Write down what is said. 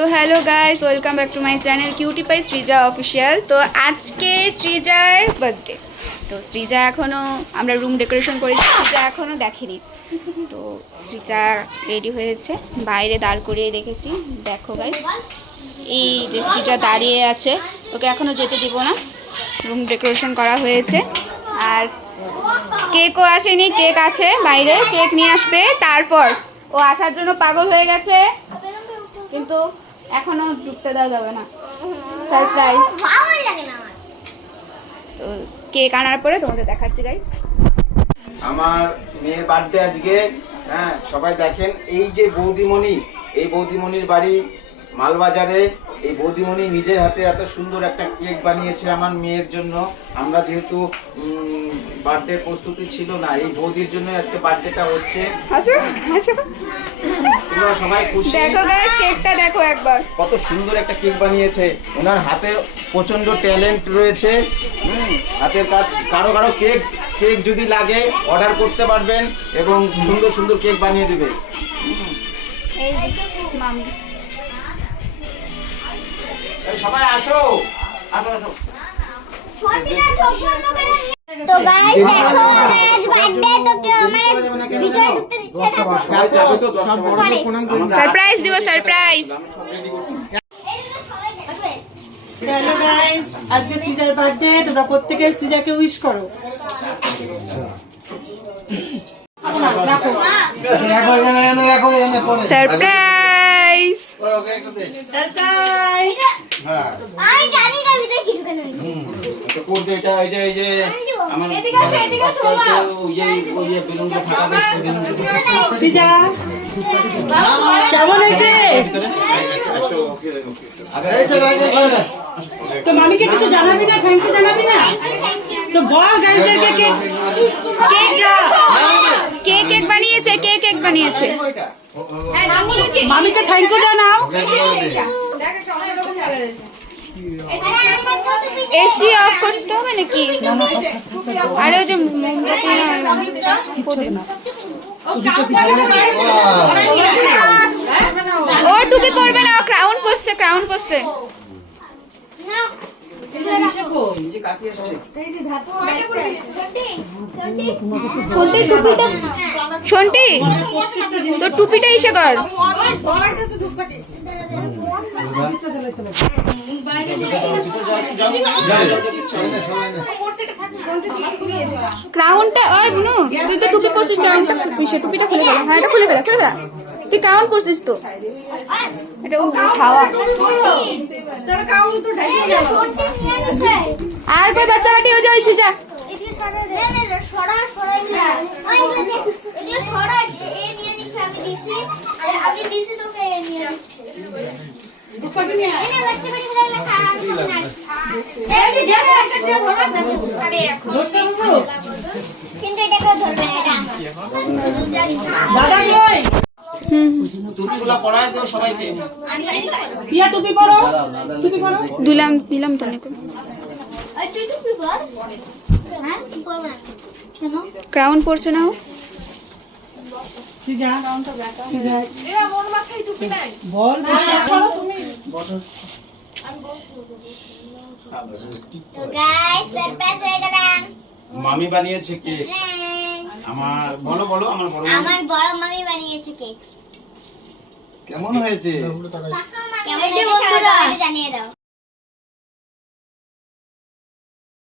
তো hello guys, welcome back to my channel cutie pie Srija official তো আজকে সৃজার birthday. তো শ্রীজা এখনও আমরা রুম ডেকোরেশন করেছি, শ্রীজা এখনও দেখেনি। তো শ্রীজা রেডি হয়েছে, বাইরে দাঁড় করিয়ে রেখেছি। দেখো গাইস, এই যে সৃজা দাঁড়িয়ে আছে, ওকে এখনও যেতে দিব না। রুম ডেকোরেশন করা হয়েছে। আর কেকও আসেনি, কেক আছে বাইরে, কেক নিয়ে আসবে। তারপর, ও আসার জন্য পাগল হয়ে গেছে। কিন্তু এখনও ঢুকতে দেওয়া যাবে না। সারপ্রাইজ ভালো লাগে না তো কেক আনার পরে তোমাদের দেখাচ্ছি গাইস আমার মেয়ের বার্থডে আজকে হ্যাঁ সবাই দেখেন এই যে বৌদিমণি এই বৌদিমণির বাড়ি মালবাজারে এই বৌদিমণি নিজের হাতে এত সুন্দর একটা কেক বানিয়েছে আমার মেয়ের জন্য। আমরা যেহেতু বার্থডে প্রস্তুতি ছিল না এই বৌদির জন্য আজকে বার্থডেটা হচ্ছে। তোমরা সবাই খুশি? দেখো গাইস কেকটা দেখো একবার। কত সুন্দর একটা কেক বানিয়েছে। ওনার হাতে প্রচণ্ড ট্যালেন্ট রয়েছে। হাতের কাজ কারও কারও কেক কেক যদি লাগে অর্ডার করতে পারবেন এবং সুন্দর সুন্দর কেক বানিয়ে দেবে। এই যে মামি। সবাই আসো। আসো আসো। তো গাইস দেখো আজ বার্থডে তো কেউ আমার ভিতরে ঢুকতে দিচ্ছে না সারপ্রাইজ দিব সারপ্রাইজ। হ্যালো গাইস আজকে সিজার বার্থডে তোমরা প্রত্যেকে সিজাকে উইশ করো। সারপ্রাইজ সারপ্রাইজ আমি জানি না ভিতরে কি ঢুকানো হয়েছে তো করতে এটা এই যে এই যে আমার ওই যে ওই যে বেলুনটা ফাটা দেখতে বেলুনটা সিজা। কেমন হয়েছে? তো মামিকে কিছু জানাবি না? থ্যাংক ইউ জানাবি না? তো বল গাইসদেরকে কেক কেক বানিয়েছে কে কেক বানিয়েছে মামিকে থ্যাংক ইউ জানাও। এসি অফ করতে হবে নাকি? আরে ওই যে। ও টুপি পরবে না ক্রাউন পরছে ক্রাউন পরছে আসছে শোনটি টুপিটা শোনটি তো টুপিটা ইসে কর ক্রাউনটা ওই বুনু তুই তো টুপি পরছিস ক্রাউনটা ইসে টুপিটা খুলে ফেলা হ্যাঁ এটা খুলে ফেলা খুলে ফেলা তুই ক্রাউন পরছিস তো এটা খাওয়া কই বাচ্চা কাটি হয়ে যাইছি যা আমি দিছি তোকে নিয়ে এনে বাচ্চা বাড়ি ফেলে না কিন্তু এটা কেউ ধরবে না। দাদা কই দিলাম দিলাম তো ক্রাউন পরছে না হয়ে। মামি বানিয়েছে কেক। আমার বলো বলো আমার বড় মামি। আমার বড় মামি বানিয়েছে কেক। কেমন হয়েছে? কেমন হয়েছে জানিয়ে দাও।